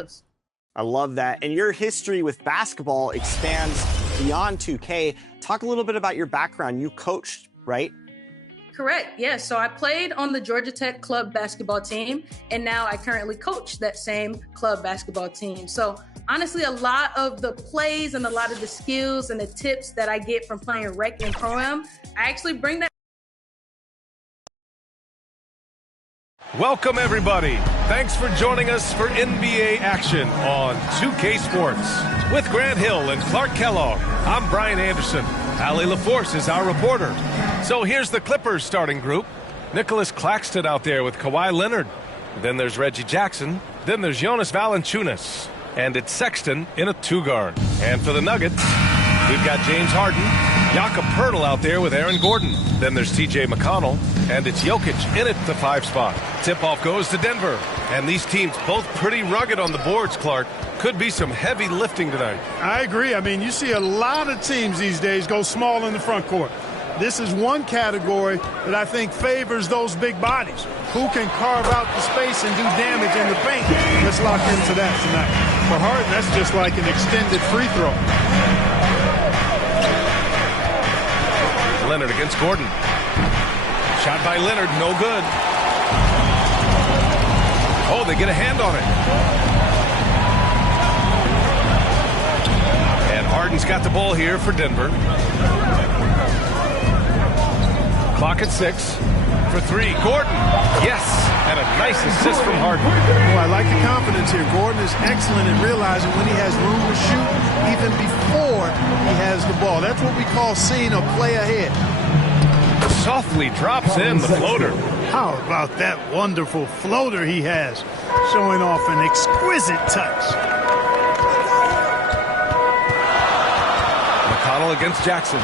skills. I love that. And your history with basketball expands beyond 2K. Talk a little bit about your background. You coached, right? Correct. Yes. So I played on the Georgia Tech club basketball team, and now I currently coach that same club basketball team. So honestly, a lot of the plays and a lot of the skills and the tips that I get from playing rec and pro-am, I actually bring that. Welcome, everybody. Thanks for joining us for NBA action on 2K Sports. With Grant Hill and Clark Kellogg, I'm Brian Anderson. Allie LaForce is our reporter. So here's the Clippers starting group. Nicholas Claxton out there with Kawhi Leonard. Then there's Reggie Jackson. Then there's Jonas Valanciunas. And it's Sexton in a two-guard. And for the Nuggets, we've got James Harden, Jakob Poeltl out there with Aaron Gordon. Then there's TJ McConnell, and it's Jokic in at the 5 spot. Tip-off goes to Denver. And these teams both pretty rugged on the boards, Clark. Could be some heavy lifting tonight. I agree. I mean, you see a lot of teams these days go small in the front court. This is one category that I think favors those big bodies. Who can carve out the space and do damage in the paint? Let's lock into that tonight. For Harden, that's just like an extended free throw. Leonard against Gordon. Shot by Leonard, no good. Oh, they get a hand on it. And Harden's got the ball here for Denver. Clock at 6 for 3. Gordon, yes, and a nice assist from Harden. Oh, I like the confidence here. Gordon is excellent at realizing when he has room to shoot, even before he has the ball. That's what we call seeing a play ahead. Softly drops in the floater. How about that wonderful floater he has, showing off an exquisite touch. McConnell against Jackson.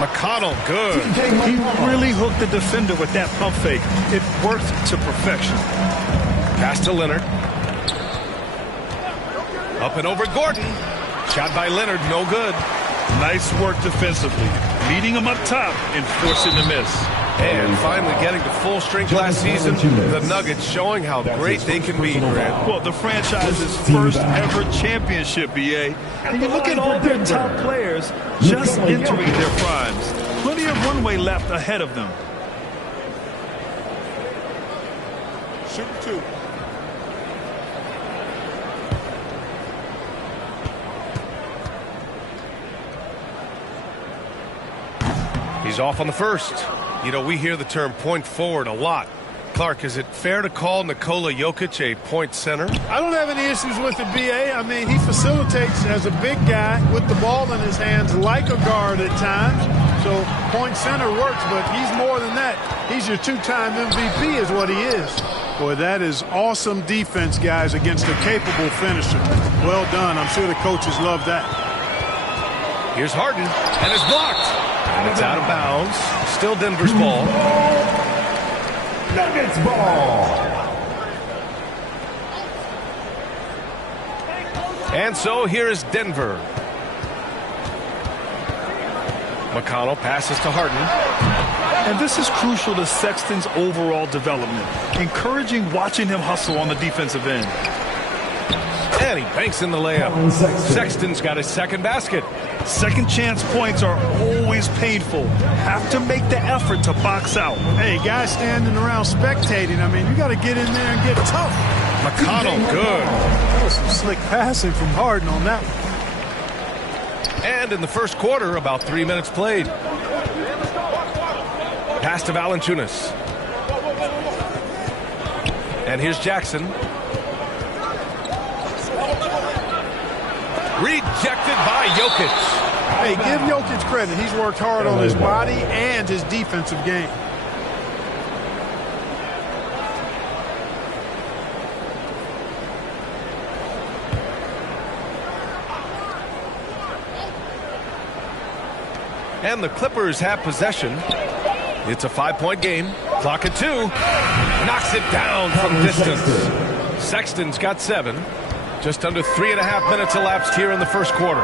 McConnell, good. He really hooked the defender with that pump fake. It worked to perfection. Pass to Leonard. Up and over Gordon. Shot by Leonard, no good. Nice work defensively. Meeting him up top and forcing the miss. And finally getting to full strength last season, the Nuggets showing how great they can be, Grant. Well, the franchise's first ever championship, BA. And you look at all their top players just entering their primes. Plenty of runway left ahead of them. Shoot 2. He's off on the first. You know, we hear the term point forward a lot. Clark, is it fair to call Nikola Jokic a point center? I don't have any issues with the BA. I mean, he facilitates as a big guy with the ball in his hands like a guard at times. So point center works, but he's more than that. He's your 2-time MVP is what he is. Boy, that is awesome defense, guys, against a capable finisher. Well done. I'm sure the coaches love that. Here's Harden, and it's blocked. And it's out of bounds. Still Denver's ball. Nuggets ball. And so here is Denver. McConnell passes to Harden. And this is crucial to Sexton's overall development. Encouraging watching him hustle on the defensive end. And he banks in the layup. Sexton's got his second basket. Second chance points are always painful. Have to make the effort to box out. Hey, guys standing around spectating, I mean, you got to get in there and get tough. McConnell, good. That was some slick passing from Harden on that one. And in the first quarter, about 3 minutes played. Pass to Valanciunas. And here's Jackson. Rejected by Jokic. Hey, give Jokic credit. He's worked hard on his body and his defensive game. And the Clippers have possession. It's a 5-point game. Clock at 2. Knocks it down from distance. Sexton's got 7. Just under 3.5 minutes elapsed here in the first quarter.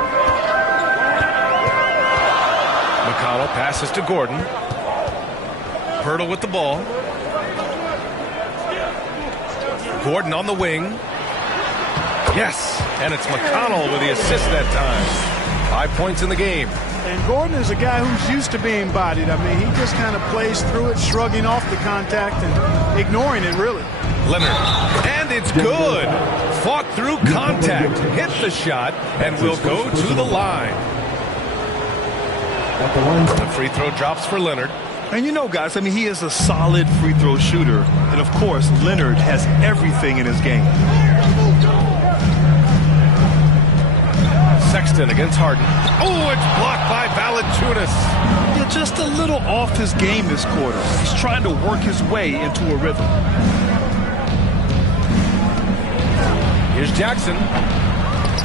McConnell passes to Gordon. Poeltl with the ball. Gordon on the wing. Yes, and it's McConnell with the assist that time. 5 points in the game. And Gordon is a guy who's used to being bodied. I mean, he just kind of plays through it, shrugging off the contact and ignoring it, really. Leonard, and it's good. Fought through contact, hit the shot, and will go to the line. The free throw drops for Leonard. And you know, guys, I mean, he is a solid free throw shooter. And, of course, Leonard has everything in his game. Sexton against Harden. Oh, it's blocked by Valanciunas. Yeah, just a little off his game this quarter. He's trying to work his way into a rhythm. Here's Jackson.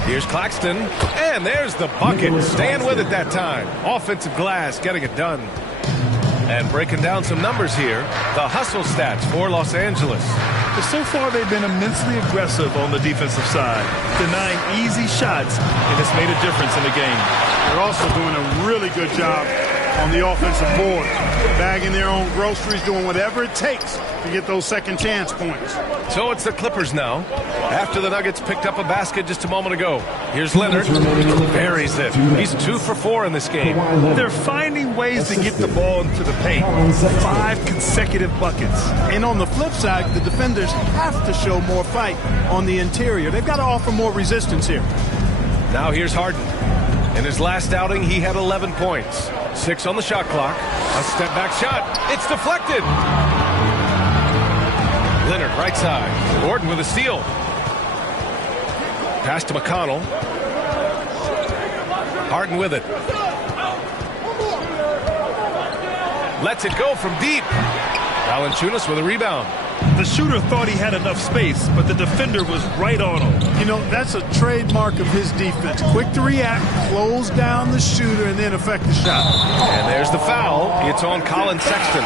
Here's Claxton. And there's the bucket. Staying with it that time. Offensive glass, getting it done. And breaking down some numbers here. The hustle stats for Los Angeles. But so far, they've been immensely aggressive on the defensive side, denying easy shots, and it's made a difference in the game. They're also doing a really good job on the offensive board, bagging their own groceries, doing whatever it takes to get those second chance points. So it's the Clippers now, after the Nuggets picked up a basket just a moment ago. Here's Leonard. Buries it. He's 2 for 4 in this game. They're finding ways to get the ball into the paint. 5 consecutive buckets. And on the flip side, the defenders have to show more fight on the interior. They've got to offer more resistance here. Now here's Harden. In his last outing, he had 11 points. 6 on the shot clock. A step-back shot. It's deflected. Leonard, right side. Gordon with a steal. Pass to McConnell. Harden with it. Lets it go from deep. Valanciunas with a rebound. The shooter thought he had enough space, but the defender was right on him. You know, that's a trademark of his defense. Quick to react, close down the shooter, and then affect the shot. And there's the foul. It's on Colin Sexton.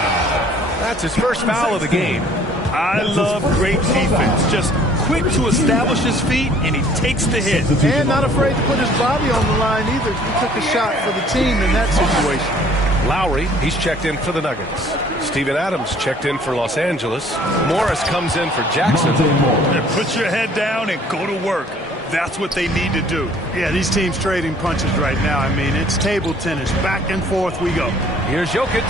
That's his first foul of the game. I love great defense. Just quick to establish his feet, and he takes the hit. And not afraid to put his body on the line either. He took a shot for the team in that situation. Lowry, he's checked in for the Nuggets. Steven Adams checked in for Los Angeles. Morris comes in for Jackson. Put your head down and go to work. That's what they need to do. Yeah, these teams trading punches right now. I mean, it's table tennis. Back and forth we go. Here's Jokic.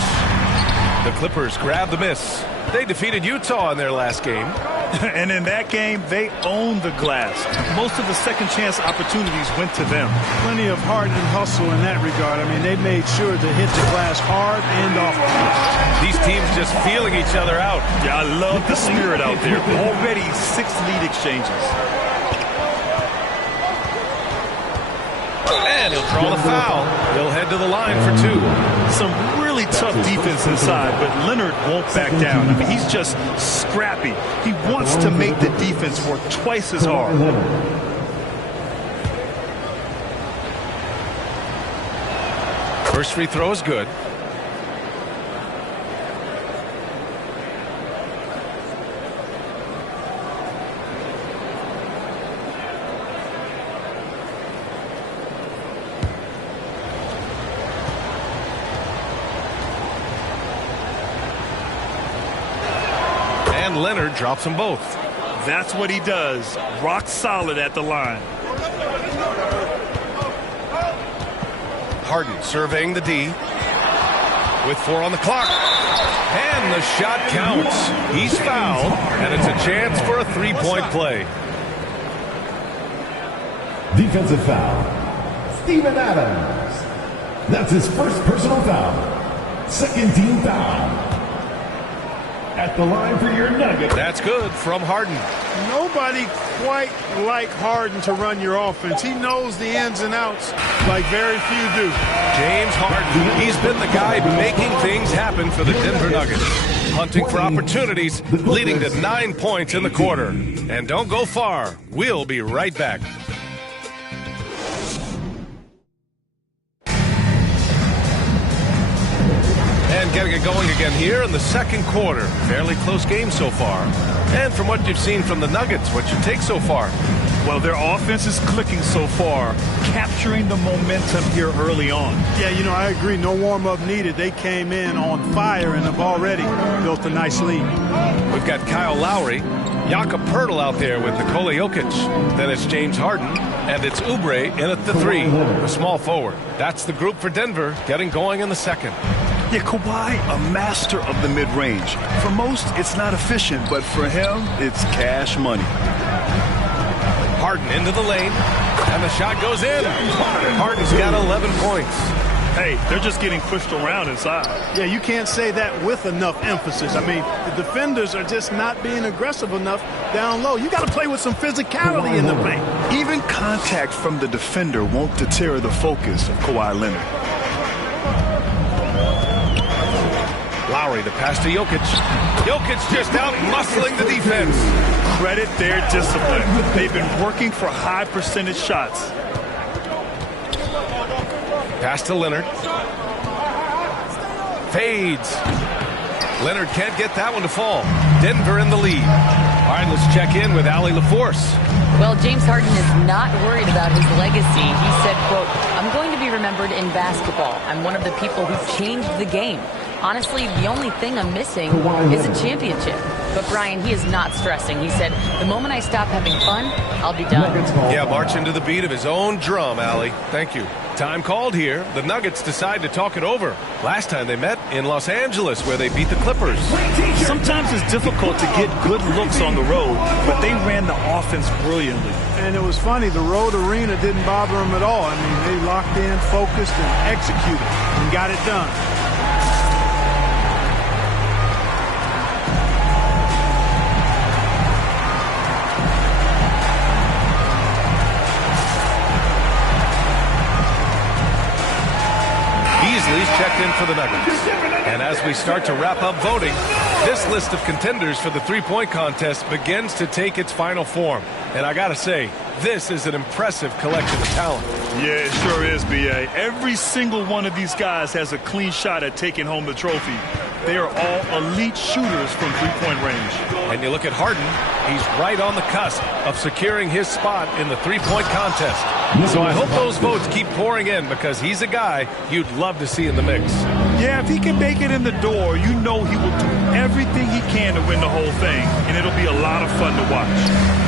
The Clippers grab the miss. They defeated Utah in their last game. And in that game, they owned the glass. Most of the second chance opportunities went to them. Plenty of heart and hustle in that regard. I mean, they made sure to hit the glass hard and off. These teams just feeling each other out. Yeah, I love the spirit out there. Already 6 lead exchanges. And he'll draw the foul. He'll head to the line for 2. Some really tough defense inside, but Leonard won't back down. I mean, he's just scrappy. He wants to make the defense work twice as hard. First free throw is good. And Leonard drops them both. That's what he does. Rock solid at the line. Harden surveying the D. With 4 on the clock. And the shot counts. He's fouled. And it's a chance for a 3-point play. Defensive foul. Steven Adams. That's his first personal foul. Second team foul. At the line for your Nuggets. That's good from Harden. Nobody quite like Harden to run your offense. He knows the ins and outs like very few do. James Harden, he's been the guy making things happen for the Denver Nuggets. Hunting for opportunities, leading to 9 points in the quarter. And don't go far. We'll be right back. And getting it going again here in the second quarter. Fairly close game so far. And from what you've seen from the Nuggets, what's your take so far? Well, their offense is clicking so far, capturing the momentum here early on. Yeah, you know, I agree. No warm-up needed. They came in on fire and have already built a nice lead. We've got Kyle Lowry. Jakob Poeltl out there with Nikola Jokic. Then it's James Harden, and it's Oubre in at the 3, the small forward. That's the group for Denver, getting going in the second. Yeah, Kawhi, a master of the mid-range. For most, it's not efficient, but for him, it's cash money. Harden into the lane, and the shot goes in. Harden's got 11 points. Hey, they're just getting pushed around inside. Yeah, you can't say that with enough emphasis. I mean, the defenders are just not being aggressive enough down low. You got to play with some physicality in the paint. Even contact from the defender won't deter the focus of Kawhi Leonard. Lowry, the pass to Jokic. Jokic just out muscling the defense. Credit their discipline. They've been working for high percentage shots. Pass to Leonard. Fades. Leonard can't get that one to fall. Denver in the lead. All right, let's check in with Allie LaForce. Well, James Harden is not worried about his legacy. He said, quote, "I'm going to be remembered in basketball. I'm one of the people who changed the game. Honestly, the only thing I'm missing is a championship." But Brian, he is not stressing. He said, "The moment I stop having fun, I'll be done." Yeah, marching to the beat of his own drum, Allie. Thank you. Time called here. The Nuggets decide to talk it over. Last time they met in Los Angeles, where they beat the Clippers. Sometimes it's difficult to get good looks on the road, but they ran the offense brilliantly. And it was funny, the road arena didn't bother them at all. I mean, they locked in, focused, and executed, and got it done. Beasley's checked in for the Nuggets. And as we start to wrap up voting, this list of contenders for the three-point contest begins to take its final form. And I gotta say, this is an impressive collection of talent. Yeah, it sure is, B.A. Every single one of these guys has a clean shot at taking home the trophy. They are all elite shooters from three-point range. And you look at Harden, he's right on the cusp of securing his spot in the three-point contest. So I hope those votes keep pouring in, because he's a guy you'd love to see in the mix. Yeah, if he can make it in the door, you know he will do everything he can to win the whole thing, and it'll be a lot of fun to watch.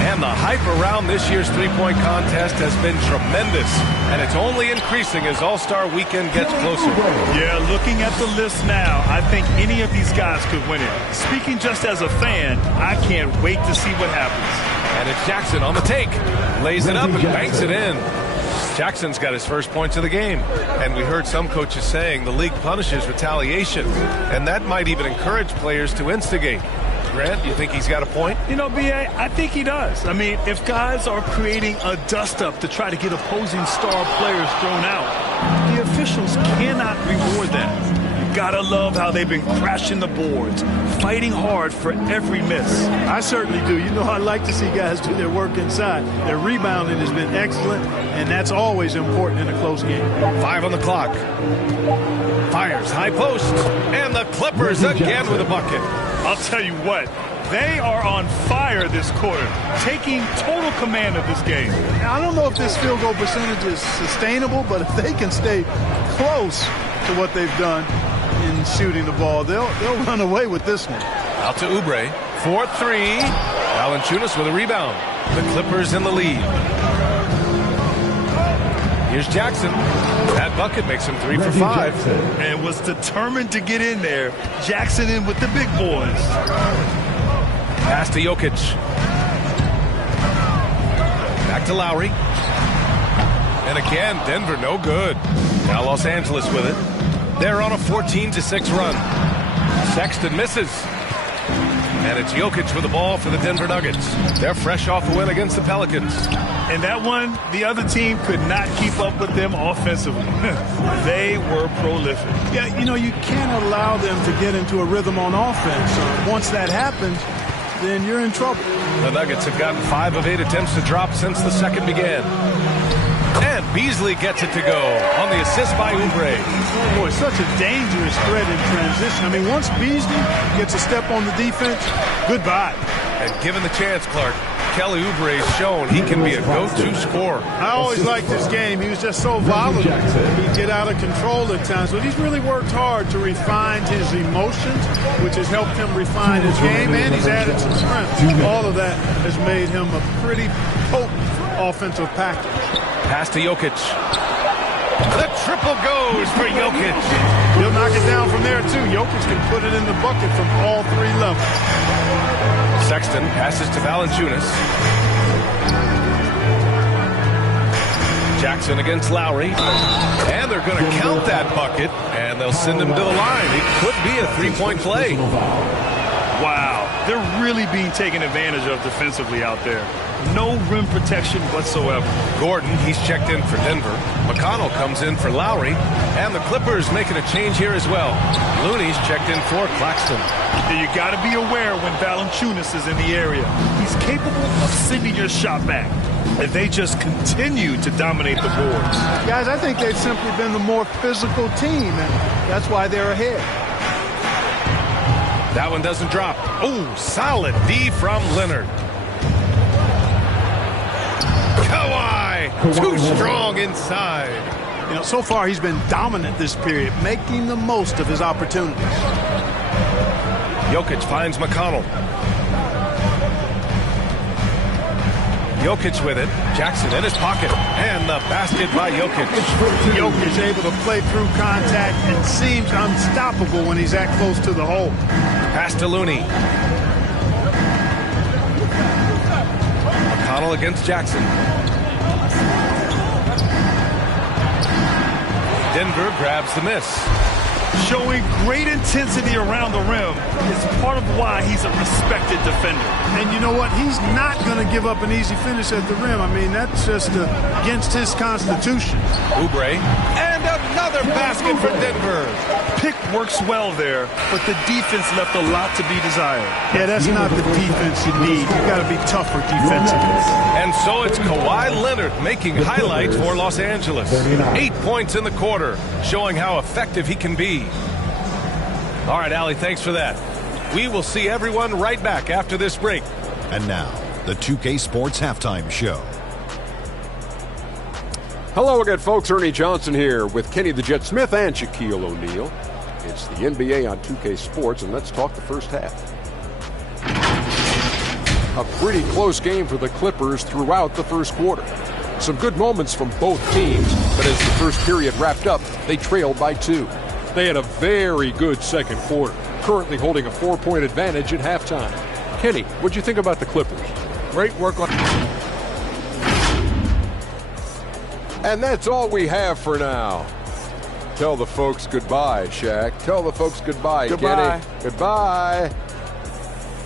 And the hype around this year's three-point contest has been tremendous, and it's only increasing as All-Star Weekend gets closer. Yeah, looking at the list now, I think any of these guys could win it. Speaking just as a fan, I can't wait to see what happens. And it's Jackson on the take. Lays it up and banks it in. Jackson's got his first points of the game. And we heard some coaches saying the league punishes retaliation. And that might even encourage players to instigate. Grant, you think he's got a point? You know, B.A., I think he does. I mean, if guys are creating a dust-up to try to get opposing star players thrown out, the officials cannot reward that. Gotta love how they've been crashing the boards, fighting hard for every miss. I certainly do. You know, I like to see guys do their work inside. Their rebounding has been excellent, and that's always important in a close game. 5 on the clock. Fires high post, and the Clippers again with a bucket. I'll tell you what, they are on fire this quarter, taking total command of this game. Now, I don't know if this field goal percentage is sustainable, but if they can stay close to what they've done in shooting the ball, they'll run away with this one. Out to Oubre, 4-3. Valanciunas with a rebound. The Clippers in the lead. Here's Jackson. That bucket makes him 3 for 5. And was determined to get in there. Jackson in with the big boys. Pass to Jokic. Back to Lowry. And again, Denver no good. Now Los Angeles with it. They're on a 14-6 run. Sexton misses. And it's Jokic with the ball for the Denver Nuggets. They're fresh off a win against the Pelicans. And that one, the other team could not keep up with them offensively. They were prolific. Yeah, you know, you can't allow them to get into a rhythm on offense. Once that happens, then you're in trouble. The Nuggets have gotten 5 of 8 attempts to drop since the second began. And Beasley gets it to go on the assist by Oubre. Boy, such a dangerous threat in transition. I mean, once Beasley gets a step on the defense, goodbye. And given the chance, Clark, Kelly Oubre's shown he can be a go-to scorer. I always liked his game. He was just so volatile. He'd get out of control at times, but he's really worked hard to refine his emotions, which has helped him refine his game, and he's added some strength. All of that has made him a pretty potent offensive package. Pass to Jokic. The triple goes for Jokic. He'll knock it down from there, too. Jokic can put it in the bucket from all three levels. Sexton passes to Valanciunas. Jackson against Lowry. And they're going to count that bucket, and they'll send him to the line. It could be a three-point play. Wow, they're really being taken advantage of defensively out there. No rim protection whatsoever. Gordon, he's checked in for Denver. McConnell comes in for Lowry. And the Clippers making a change here as well. Looney's checked in for Claxton. You got to be aware when Valanciunas is in the area. He's capable of sending your shot back. And they just continue to dominate the boards. Guys, I think they've simply been the more physical team, and that's why they're ahead. That one doesn't drop. Oh, solid D from Leonard. Kawhi, too strong inside. You know, so far he's been dominant this period, making the most of his opportunities. Jokic finds McConnell. Jokic with it. Jackson in his pocket. And the basket by Jokic. Jokic able to play through contact and seems unstoppable when he's that close to the hole. Pass to Looney. McConnell against Jackson. Denver grabs the miss. Showing great intensity around the rim is part of why he's a respected defender. And you know what? He's not going to give up an easy finish at the rim. I mean, that's just against his constitution. Oubre. And another basket for Denver. Pick works well there, but the defense left a lot to be desired. Yeah, that's not the defense you need. You got to be tougher defensively. And so it's Kawhi Leonard making highlights for Los Angeles. 8 points in the quarter, showing how effective he can be. All right, Allie, thanks for that. We will see everyone right back after this break. And now, the 2K Sports Halftime Show. Hello again, folks. Ernie Johnson here with Kenny the Jet Smith and Shaquille O'Neal. It's the NBA on 2K Sports, and let's talk the first half. A pretty close game for the Clippers throughout the first quarter. Some good moments from both teams, but as the first period wrapped up, they trailed by 2. They had a very good second quarter, currently holding a 4-point advantage at halftime. Kenny, what'd you think about the Clippers? Great work on... And that's all we have for now. Tell the folks goodbye, Shaq. Tell the folks goodbye, Goodbye. Kenny. Goodbye.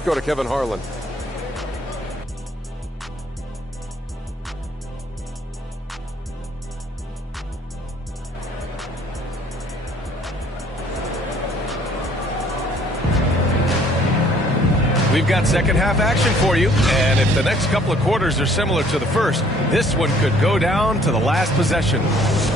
Go to Kevin Harlan. We've got second half action for you, and if the next couple of quarters are similar to the first, this one could go down to the last possession.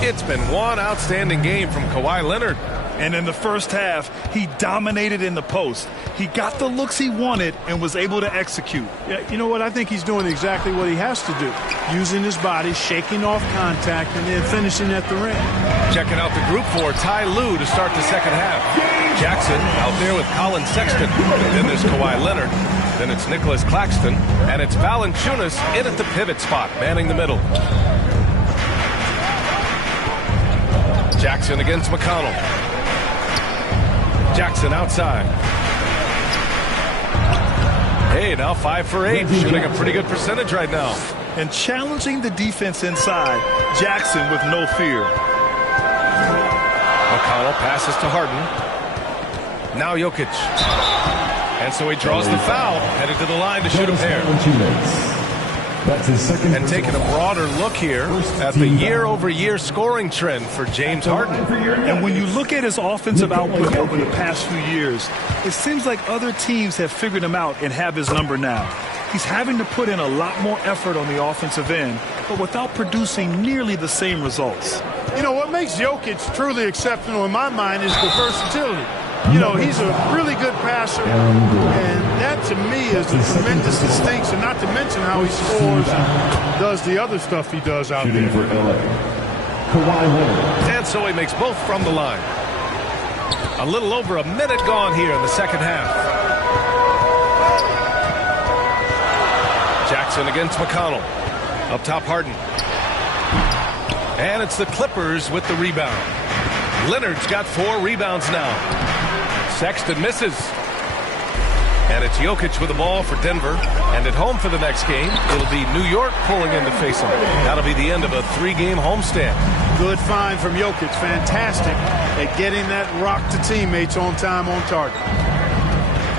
It's been one outstanding game from Kawhi Leonard. And in the first half, he dominated in the post. He got the looks he wanted and was able to execute. Yeah, you know what? I think he's doing exactly what he has to do. Using his body, shaking off contact, and then finishing at the rim. Checking out the group for Ty Lue to start the second half. Jackson out there with Colin Sexton. Then there's Kawhi Leonard. Then it's Nicholas Claxton. And it's Valanciunas in at the pivot spot, manning the middle. Jackson against McConnell. Jackson outside. Hey, now 5 for 8. Shooting a pretty good percentage right now. And challenging the defense inside. Jackson with no fear. McConnell passes to Harden. Now Jokic. And so he draws the foul, headed to the line to shoot a pair. That's his second. And taking a broader look here at the year-over-year scoring trend for James Harden. And when you look at his offensive output over the past few years, it seems like other teams have figured him out and have his number now. He's having to put in a lot more effort on the offensive end, but without producing nearly the same results. You know, what makes Jokic truly exceptional in my mind is the versatility. You know, he's a really good passer, and That, to me, is a tremendous distinction, not to mention how he scores and does the other stuff he does out there. For LA, Kawhi Leonard. And so he makes both from the line. A little over a minute gone here in the second half. Jackson against McConnell. Up top, Harden. And it's the Clippers with the rebound. Leonard's got 4 rebounds now. Sexton misses. And it's Jokic with the ball for Denver. And at home for the next game, it'll be New York pulling in to face him. That'll be the end of a 3-game homestand. Good find from Jokic. Fantastic at getting that rock to teammates on time, on target.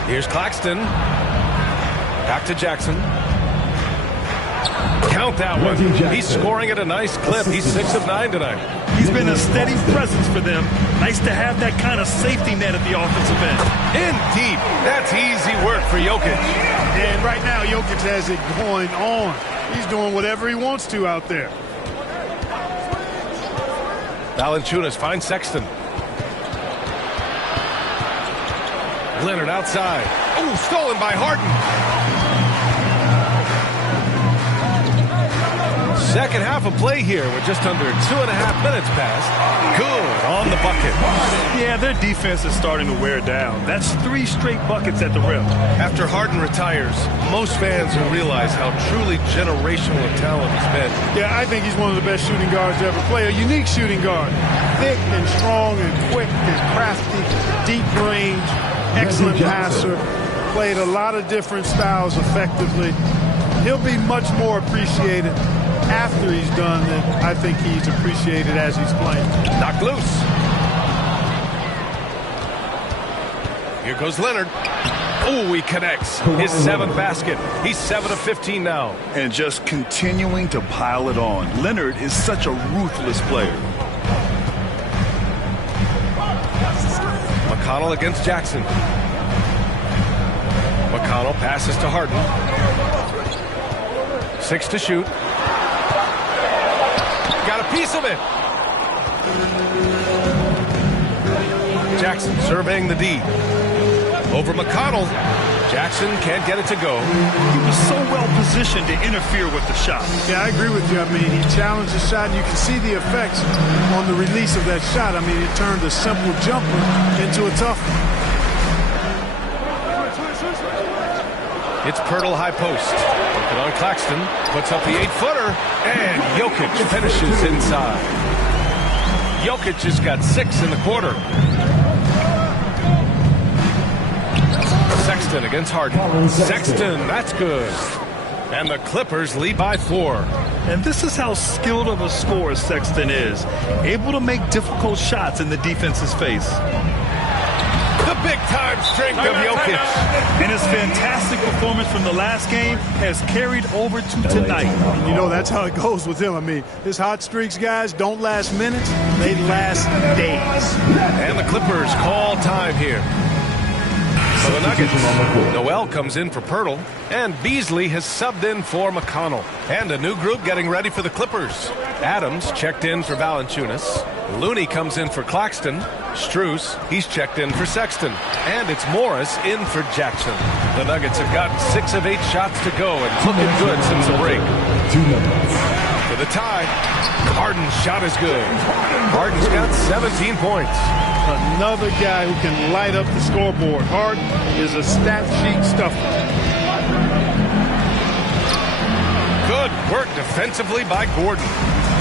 Here's Claxton. Back to Jackson. Count that one. He's scoring at a nice clip. He's 6 of 9 tonight. He's been a steady presence for them. Nice to have that kind of safety net at the offensive end. In deep. That's easy work for Jokic. And right now, Jokic has it going on. He's doing whatever he wants to out there. Valanciunas finds Sexton. Leonard outside. Oh, stolen by Harden. Second half of play here. We're just under 2.5 minutes past. Good on the bucket. Yeah, their defense is starting to wear down. That's 3 straight buckets at the rim. After Harden retires, most fans will realize how truly generational a talent he's been. Yeah, I think he's one of the best shooting guards to ever play. A unique shooting guard. Thick and strong and quick and crafty. Deep range. Excellent passer. Played a lot of different styles effectively. He'll be much more appreciated after he's done than I think he's appreciated as he's playing. Knocked loose. Here goes Leonard. Oh, he connects. His 7th basket. He's 7 of 15 now. And just continuing to pile it on. Leonard is such a ruthless player. McConnell against Jackson. McConnell passes to Harden. 6 to shoot. Got a piece of it. Jackson surveying the D. Over McConnell. Jackson can't get it to go. He was so well positioned to interfere with the shot. Yeah, I agree with you. I mean, he challenged the shot, and you can see the effects on the release of that shot. I mean, it turned a simple jumper into a tough one. It's Pirtle high post. Working on Claxton. Puts up the 8-footer. And Jokic finishes inside. Jokic has got 6 in the quarter. Sexton against Harden. Sexton, that's good. And the Clippers lead by 4. And this is how skilled of a scorer Sexton is. Able to make difficult shots in the defense's face. The big-time strength of Jokic. And his fantastic performance from the last game has carried over to tonight. You know, that's how it goes with him. I mean, his hot streaks, guys, don't last minutes. They last days. And the Clippers call time here. For the Nuggets, Noel comes in for Pirtle, and Beasley has subbed in for McConnell. And a new group getting ready for the Clippers. Adams checked in for Valanciunas. Looney comes in for Claxton. Strus, he's checked in for Sexton. And it's Morris in for Jackson. The Nuggets have gotten 6 of 8 shots to go and looking good since the break. 2 minutes. For the tie, Harden's shot is good. Harden's got 17 points. Another guy who can light up the scoreboard. Harden is a stat sheet stuffer. Good work defensively by Gordon.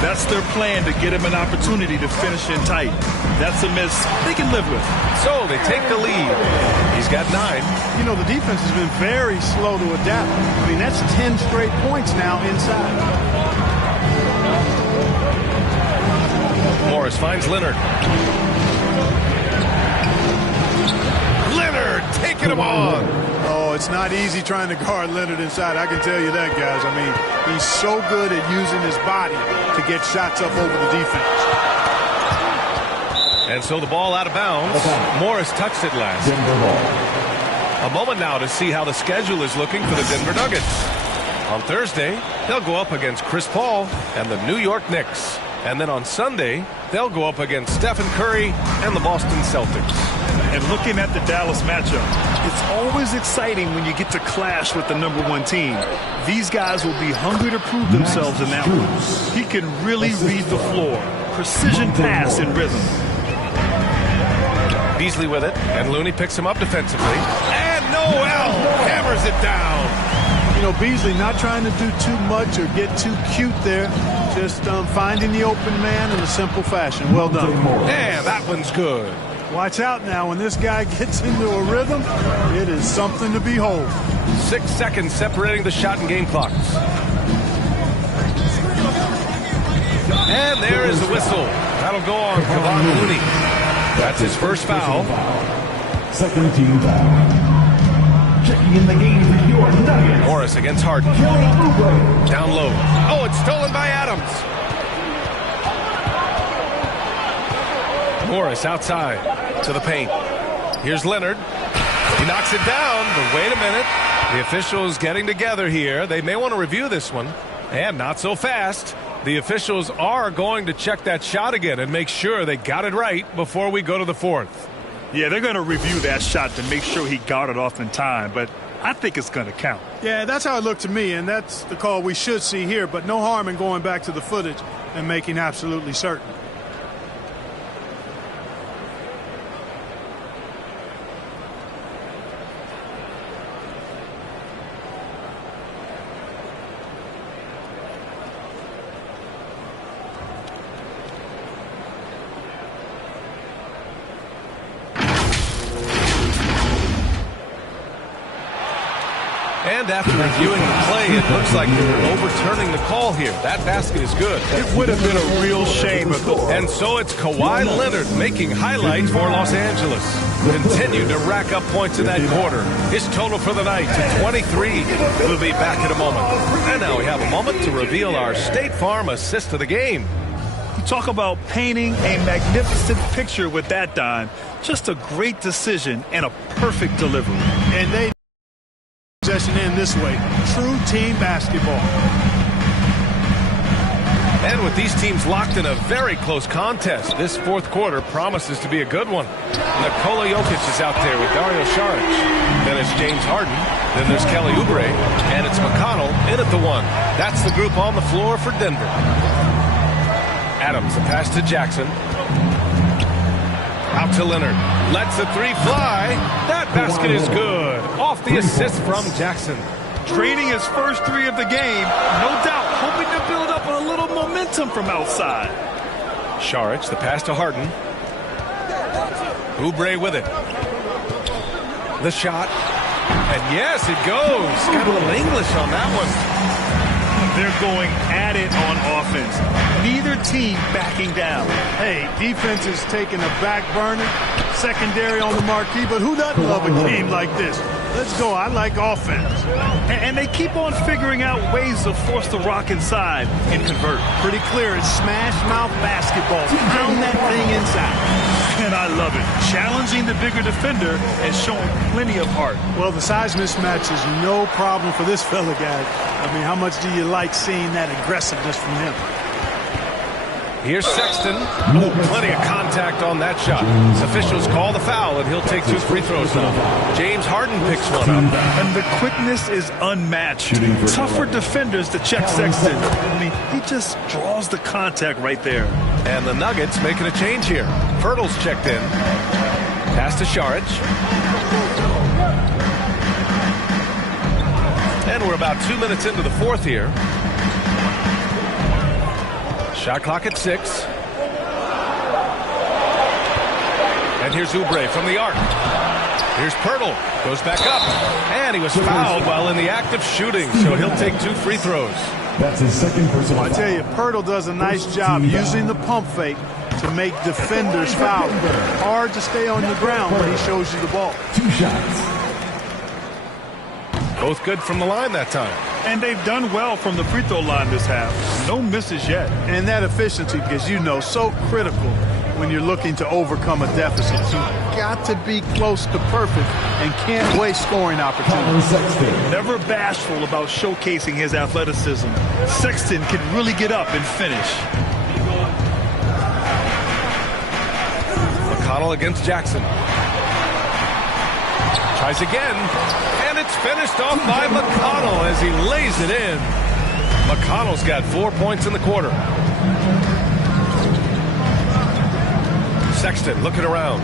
That's their plan, to get him an opportunity to finish in tight. That's a miss they can live with. So they take the lead. He's got 9. You know, the defense has been very slow to adapt. I mean, that's 10 straight points now inside. Morris finds Leonard. Leonard taking him on. Oh, it's not easy trying to guard Leonard inside. I can tell you that, guys. I mean, he's so good at using his body to get shots up over the defense. And so the ball out of bounds. Morris touched it last. A moment now to see how the schedule is looking for the Denver Nuggets. On Thursday, they'll go up against Chris Paul and the New York Knicks. And then on Sunday, they'll go up against Stephen Curry and the Boston Celtics. And looking at the Dallas matchup, it's always exciting when you get to clash with the #1 team. These guys will be hungry to prove themselves in that one. He can really read the floor. Precision pass and rhythm. Beasley with it, and Looney picks him up defensively. And Noel hammers it down. You know, Beasley not trying to do too much or get too cute there. Just finding the open man in a simple fashion. Well done. And that one's good. Watch out now. When this guy gets into a rhythm, it is something to behold. 6 seconds separating the shot and game clocks. And there is the whistle. That'll go on Kevon Looney. That's his first foul. Second team foul. Checking in the game for your Nuggets. Morris against Harden. Down low. Oh, it's stolen by Adams. Morris outside to the paint. Here's Leonard. He knocks it down, but wait a minute. The officials getting together here. They may want to review this one. And not so fast. The officials are going to check that shot again and make sure they got it right before we go to the fourth. Yeah, they're going to review that shot to make sure he got it off in time, but I think it's going to count. Yeah, that's how it looked to me, and that's the call we should see here, but no harm in going back to the footage and making absolutely certain. And after reviewing the play, it looks like they're overturning the call here. That basket is good. It would have been a real shame if And so it's Kawhi Leonard making highlights for Los Angeles. Continued to rack up points in that quarter. His total for the night to 23. We'll be back in a moment. And now we have a moment to reveal our State Farm assist of the game. You talk about painting a magnificent picture with that, Don. Just a great decision and a perfect delivery. And they possession in this way. True team basketball. And with these teams locked in a very close contest, this fourth quarter promises to be a good one. Nikola Jokic is out there with Dario Saric. Then it's James Harden. Then there's Kelly Oubre. And it's McConnell in at the one. That's the group on the floor for Denver. Adams, the pass to Jackson. Out to Leonard. Lets the three fly. That basket is good. Off the assist from Jackson. Draining his first three of the game. No doubt hoping to build up a little momentum from outside. Saric, the pass to Harden. Oubre with it. The shot. And yes, it goes. Got a little English on that one. They're going at it on offense. Neither team backing down. Hey, defense is taking a back burner. Secondary on the marquee, but who doesn't love a game like this? Let's go. I like offense. And they keep on figuring out ways to force the rock inside and convert. Pretty clear. It's smash mouth basketball. Pound that thing inside. And I love it. Challenging the bigger defender and showing plenty of heart. Well, the size mismatch is no problem for this fella, guys. I mean, how much do you like seeing that aggressiveness from him? Here's Sexton. Oh, plenty of contact on that shot. Officials call the foul, and he'll take 2 free throws now. James Harden picks one up. And the quickness is unmatched. Tough for defenders to check Sexton. I mean, he just draws the contact right there. And the Nuggets making a change here. Pirtle's checked in. Pass to Saric. And we're about 2 minutes into the fourth here. Shot clock at 6. And here's Oubre from the arc. Here's Pirtle. Goes back up. And he was fouled while in the act of shooting, so he'll take 2 free throws. That's his second personal foul. I tell you, Pirtle does a nice job using the pump fake to make defenders foul. Hard to stay on the ground when he shows you the ball. 2 shots. Both good from the line that time. And they've done well from the free throw line this half. No misses yet. And that efficiency, because you know, so critical when you're looking to overcome a deficit. You've got to be close to perfect and can't waste scoring opportunities. Never bashful about showcasing his athleticism. Sexton can really get up and finish. McConnell against Jackson. Tries again, and it's finished off by McConnell as he lays it in. McConnell's got 4 points in the quarter. Sexton looking around.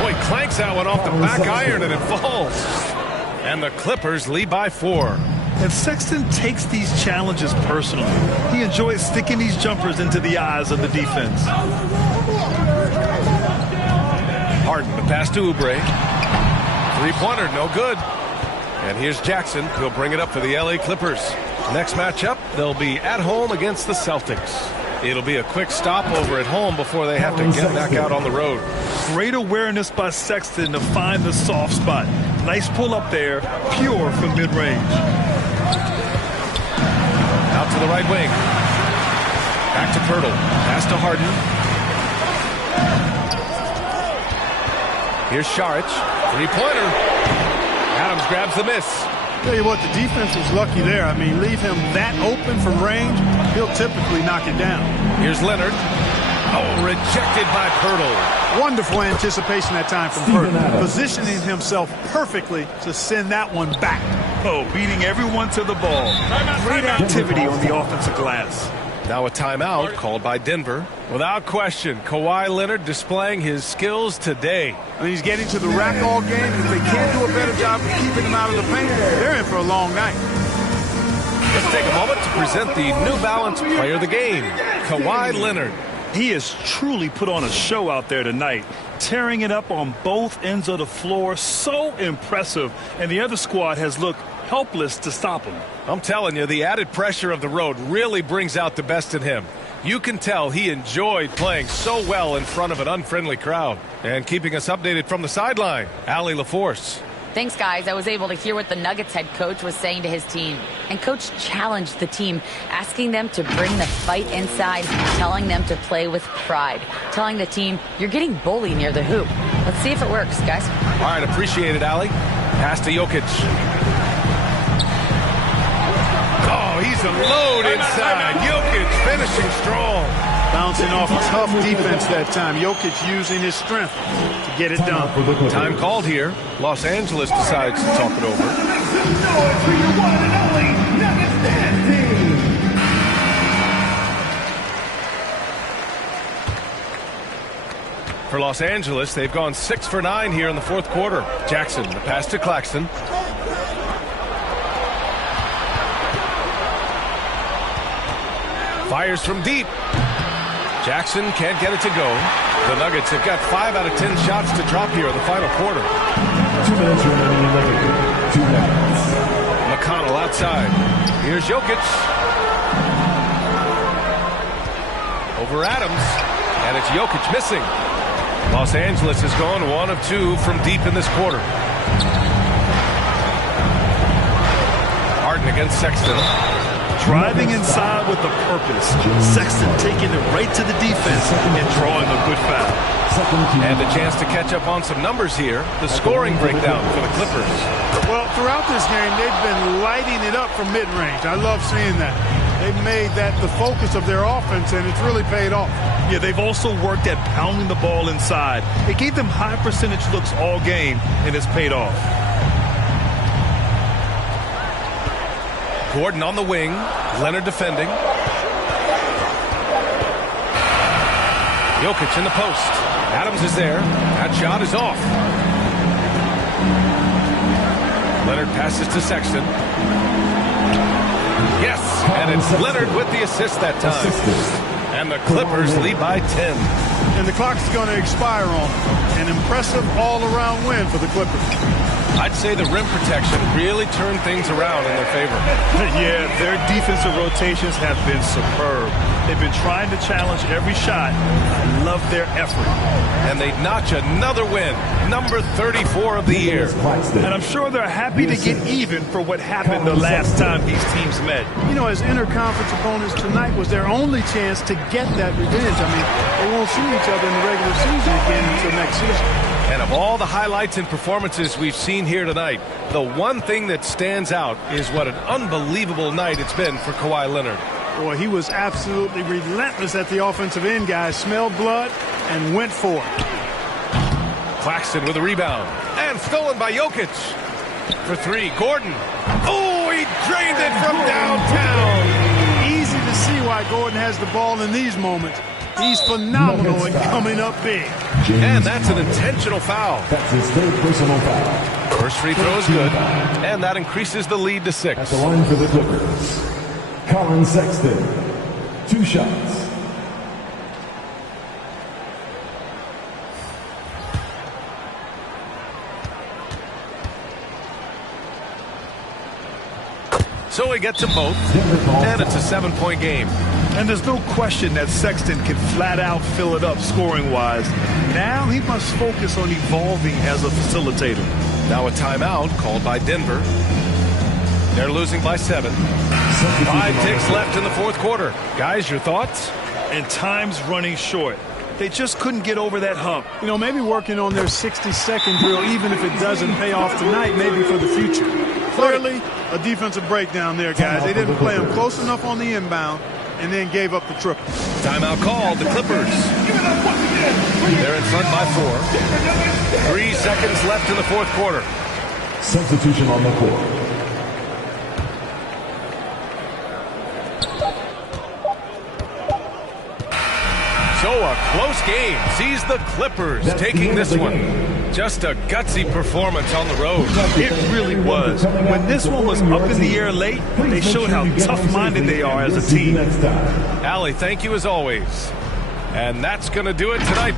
Boy, clanks that one off the back iron and it falls. And the Clippers lead by 4. And Sexton takes these challenges personally. He enjoys sticking these jumpers into the eyes of the defense. Harden, the pass to Oubre. Three-pointer, no good. And here's Jackson. He'll bring it up for the LA Clippers. Next matchup, they'll be at home against the Celtics. It'll be a quick stopover at home before they have to get back out on the road. Great awareness by Sexton to find the soft spot. Nice pull up there, pure from mid-range. Out to the right wing. Back to Pirtle. Pass to Harden. Here's Šarić. Three-pointer. Adams grabs the miss. Tell you what, the defense was lucky there. I mean, leave him that open from range, he'll typically knock it down. Here's Leonard. Oh, rejected by Pirtle. Wonderful anticipation that time from Pirtle. Positioning himself perfectly to send that one back. Oh, beating everyone to the ball. Great activity on the offensive glass. Now a timeout called by Denver. Without question, Kawhi Leonard displaying his skills today. I mean, he's getting to the rack all game. If they can't do a better job of keeping him out of the paint, they're in for a long night. Let's take a moment to present the New Balance Player of the Game, Kawhi Leonard. He has truly put on a show out there tonight, tearing it up on both ends of the floor. So impressive, and the other squad has looked helpless to stop him. I'm telling you, the added pressure of the road really brings out the best in him. You can tell he enjoyed playing so well in front of an unfriendly crowd. And keeping us updated from the sideline, Allie LaForce. Thanks, guys. I was able to hear what the Nuggets head coach was saying to his team. And coach challenged the team, asking them to bring the fight inside, telling them to play with pride, telling the team, you're getting bullied near the hoop. Let's see if it works, guys. All right, appreciate it, Allie. Pass to Jokic. Oh, he's a load inside. Jokic finishing strong. Bouncing off tough defense that time. Jokic using his strength to get it done. Time called here. Los Angeles decides to talk it over. For Los Angeles, they've gone 6 for 9 here in the fourth quarter. Jackson, the pass to Claxton. Fires from deep. Jackson can't get it to go. The Nuggets have got 5 out of 10 shots to drop here in the final quarter. 2 minutes remaining in the game. 2 minutes. McConnell outside. Here's Jokic. Over Adams. And it's Jokic missing. Los Angeles has gone 1 of 2 from deep in this quarter. Harden against Sexton. Driving inside with a purpose. Sexton taking it right to the defense and drawing a good foul. And a chance to catch up on some numbers here. The scoring breakdown for the Clippers. Well, throughout this game, they've been lighting it up from mid-range. I love seeing that. They've made that the focus of their offense, and it's really paid off. Yeah, they've also worked at pounding the ball inside. It gave them high percentage looks all game, and it's paid off. Gordon on the wing. Leonard defending. Jokic in the post. Adams is there. That shot is off. Leonard passes to Sexton. Yes, and it's Leonard with the assist that time. And the Clippers lead by 10. And the clock's going to expire on an impressive all-around win for the Clippers. I'd say the rim protection really turned things around in their favor. Yeah, their defensive rotations have been superb. They've been trying to challenge every shot. I love their effort. And they notch another win, number 34 of the year. And I'm sure they're happy to get even for what happened the last time these teams met. You know, as interconference opponents, tonight was their only chance to get that revenge. I mean, they won't see each other in the regular season again until next season. And of all the highlights and performances we've seen here tonight, the one thing that stands out is what an unbelievable night it's been for Kawhi Leonard. Boy, he was absolutely relentless at the offensive end, guys. Smelled blood and went for it. Claxton with a rebound. And stolen by Jokic. For three, Gordon. Oh, he drained it from downtown. Easy to see why Gordon has the ball in these moments. He's phenomenal in coming up big. And that's an intentional foul. That's his third personal foul. First free throw is good. And that increases the lead to 6. At the line for the Clippers, Colin Sexton, 2 shots. So he gets them both, and it's a 7-point game. And there's no question that Sexton can flat out fill it up scoring-wise. Now he must focus on evolving as a facilitator. Now a timeout called by Denver. They're losing by 7. 5 ticks left in the fourth quarter. Guys, your thoughts? And time's running short. They just couldn't get over that hump. You know, maybe working on their 60-second drill, even if it doesn't pay off tonight, maybe for the future. Clearly, a defensive breakdown there, guys. They didn't play him close enough on the inbound and then gave up the triple. Timeout called, the Clippers. They're in front by 4. 3 seconds left in the fourth quarter. Substitution on the court. So a close game sees the Clippers taking this one. Just a gutsy performance on the road. It really was. When this one was up in the air late, they showed how tough-minded they are as a team. Allie, thank you as always. And that's going to do it tonight.